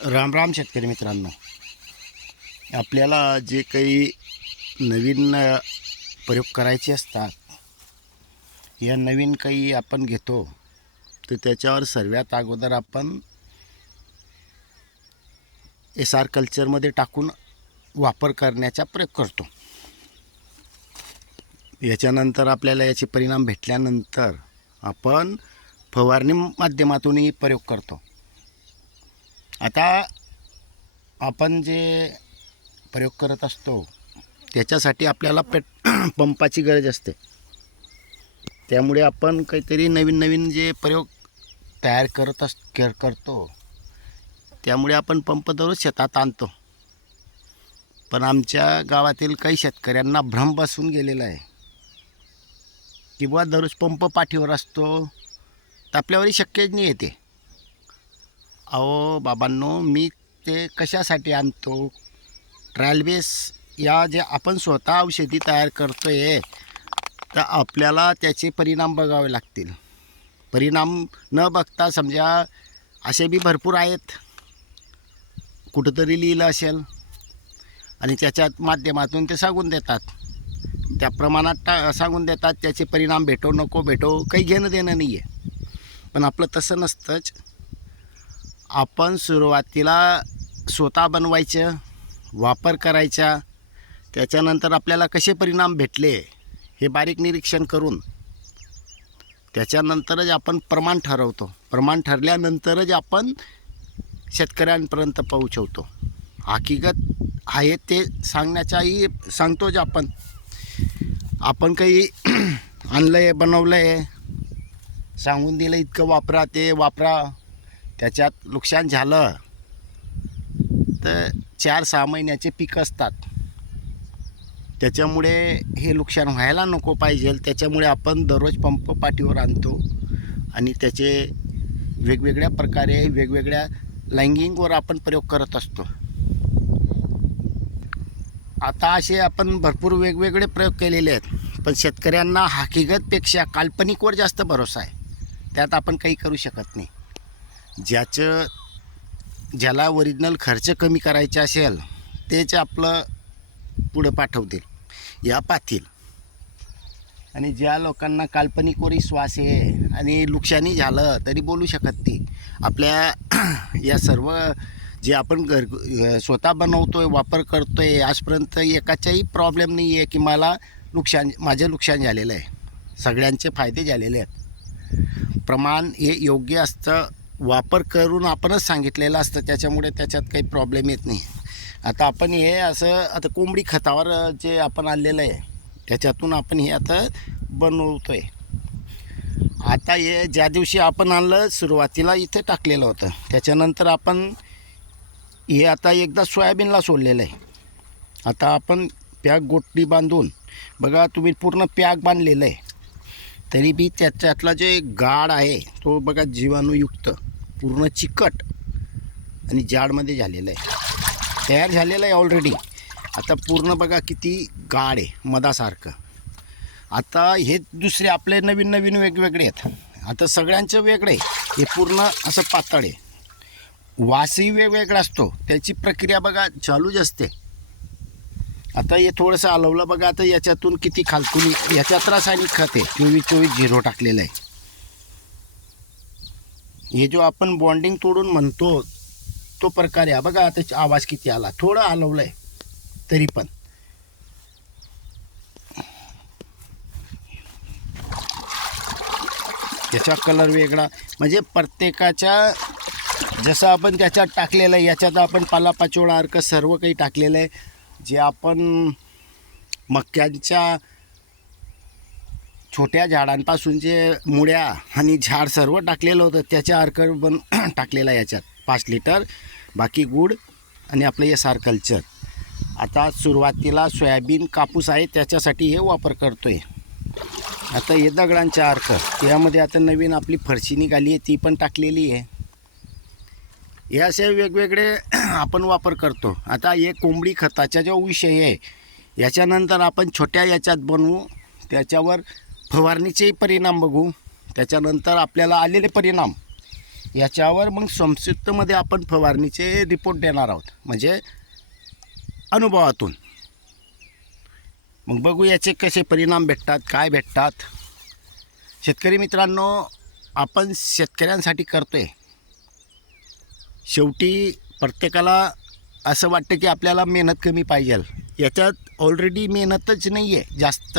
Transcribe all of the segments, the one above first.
राम राम शेतकरी मित्रांनो आपल्याला जे काही नवीन प्रयोग करायचे असतात या नवीन काही आपण घेतो तर त्याच्यावर सर्वात अगोदर आपण एस आर कल्चरमध्ये टाकून वापर करण्याचा प्रयोग करतो. याच्यानंतर आपल्याला याचे परिणाम भेटल्यानंतर आपण फवारणी माध्यमातूनही प्रयोग करतो. आता आपण जे प्रयोग करत असतो त्याच्यासाठी आपल्याला पेट पंपाची गरज असते. त्यामुळे आपण काहीतरी नवीन नवीन जे प्रयोग तयार करत अस कर करतो त्यामुळे आपण पंप दररोज शेतात आणतो. पण आमच्या गावातील काही शेतकऱ्यांना भ्रम बसून गेलेला आहे. किंवा दररोज पंप पाठीवर असतो तर आपल्यावरही शक्यच नाही येते अहो बाबांनो मी ते कशासाठी आणतो? ट्रायलबेस या जे आपण स्वतः औषधी तयार करतो आहे तर आपल्याला त्याचे परिणाम बघावे लागतील. परिणाम न बघता समजा असे बी भरपूर आहेत. कुठंतरी लिहिलं असेल. आणि त्याच्यात माध्यमातून ते सांगून देतात. त्या प्रमाणात टा सांगून देतात त्याचे परिणाम भेटो नको भेटो काही घेणं देणं नाही आहे पण आपलं तसं नसतंच. आपण सुरुवातीला स्वतः बनवायचं वापर करायचा त्याच्यानंतर आपल्याला कसे परिणाम भेटले हे बारीक निरीक्षण करून त्याच्यानंतरच आपण प्रमाण ठरवतो. प्रमाण ठरल्यानंतरच आपण शेतकऱ्यांपर्यंत पोहोचवतो. हकीकत आहे ते सांगण्याचाही सांगतोच आपण. आपण काही आणलं आहे बनवलं आहे सांगून दिलं इतकं वापरा ते वापरा. त्याच्यात नुकसान झालं तर चार सहा महिन्याचे पीक असतात. त्याच्यामुळे हे नुकसान व्हायला नको पाहिजे. त्याच्यामुळे आपण दररोज पंप पाठीवर आणतो आणि त्याचे वेगवेगळ्या प्रकारे वेगवेगळ्या लँगिंगवर आपण प्रयोग करत असतो. आता असे आपण भरपूर वेगवेगळे प्रयोग केलेले आहेत पण शेतकऱ्यांना हकीकतपेक्षा काल्पनिकवर जास्त भरोसा आहे. त्यात आपण काही करू शकत नाही. ज्याचं ज्याला ओरिजिनल खर्च कमी करायचा असेल तेच आपलं पुढं पाठवतील या पाथील आणि ज्या लोकांना काल्पनिकोरी श्वास आहे आणि नुकसानी झालं तरी बोलू शकत ती आपल्या या सर्व जे आपण घर स्वतः बनवतो आहे वापर करतो आहे आजपर्यंत एकाचाही प्रॉब्लेम नाही आहे की मला नुकसान माझं नुकसान झालेलं आहे. सगळ्यांचे फायदे झालेले आहेत. प्रमाण हे योग्य असतं वापर करून आपणच सांगितलेलं असतं. त्याच्यामुळे त्याच्यात काही प्रॉब्लेम येत नाही. आता आपण हे असं आता कोंबडी खतावर जे आपण आणलेलं आहे त्याच्यातून आपण हे आता बनवतो आहे आता हे ज्या दिवशी आपण आणलं सुरुवातीला इथे टाकलेलं होतं. त्याच्यानंतर आपण हे आता एकदा सोयाबीनला सोडलेलं आहे. आता आपण पॅक गोटी बांधून बघा तुम्ही पूर्ण पॅक बांधलेलं आहे. तरी बी त्याच्यातला जे गाड आहे तो बघा जीवाणूयुक्त. पूर्ण चिकट आणि जाडमध्ये झालेलं आहे. तयार झालेलं आहे ऑलरेडी आता पूर्ण बघा किती गाड आहे मधासारखं. आता हे दुसरे आपले नवीन नवीन वेगवेगळे आहेत. आता सगळ्यांचं वेगळे हे पूर्ण असं पातळ आहे. वासही वेगवेगळा असतो. त्याची प्रक्रिया बघा चालूच असते. आता हे थोडंसं हलवलं बघा. आता याच्यातून किती खालतून याच्यात रासायनिक खत आहे. चोवीस चोवीस झिरो टाकलेलं आहे. हे जो आपण बॉन्डिंग तोडून म्हणतो तो प्रकार आहे. बघा आता आवाज किती आला. थोडं आलवलं आहे तरी पण. याचा कलर वेगळा. म्हणजे प्रत्येकाच्या जसं आपण त्याच्यात टाकलेलं आहे याच्यात आपण पालापाचोळा अर्क सर्व काही टाकलेलं आहे. जे आपण मक्यांच्या छोट्या झाडांपासून जे मुळ्या आणि झाड सर्व टाकलेलं होतं त्याच्या अर्क बन टाकलेला आहे याच्यात. पाच लिटर बाकी गुड आणि आपलं हे सार कल्चर. आता सुरुवातीला सोयाबीन कापूस आहे त्याच्यासाठी हे वापर करतो आहे आता हे दगडांच्या अर्क यामध्ये आता नवीन आपली फरशी निघाली आहे ती पण टाकलेली आहे. हे असे वेगवेगळे आपण वापर करतो. आता हे कोंबडी खताचा जो विषय आहे याच्यानंतर आपण छोट्या याच्यात बनवू त्याच्यावर फवारणीचेही परिणाम बघू त्याच्यानंतर आपल्याला आलेले परिणाम. याच्यावर मग संक्षिप्तमध्ये आपण फवारणीचे रिपोर्ट देणार आहोत. म्हणजे अनुभवातून. मग बघू याचे कसे परिणाम भेटतात काय भेटतात. शेतकरी मित्रांनो आपण शेतकऱ्यांसाठी करतो आहे शेवटी प्रत्येकाला असं वाटतं की आपल्याला मेहनत कमी पाहिजे. याच्यात ऑलरेडी मेहनतच नाही आहे जास्त.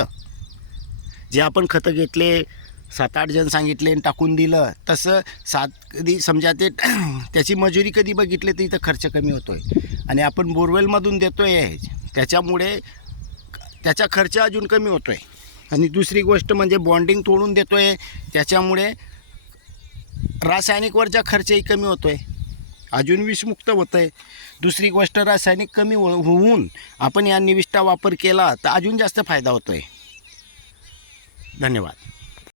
जे आपण खतं घेतले सात आठ जण सांगितले आणि टाकून दिलं तसं सात कधी समजा ते त्याची मजुरी कधी बघितली तर इथं खर्च कमी होतो आहे आणि आपण बोरवेलमधून देतो आहे त्याच्यामुळे त्याचा खर्च अजून कमी होतो आहे आणि दुसरी गोष्ट म्हणजे बॉन्डिंग तोडून देतो आहे त्याच्यामुळे रासायनिकवरचा खर्चही कमी होतो आहे अजून विषमुक्त होतं आहे दुसरी गोष्ट रासायनिक कमी हो होऊन आपण या निविष्ठा वापर केला तर अजून जास्त फायदा होतो आहे धन्यवाद.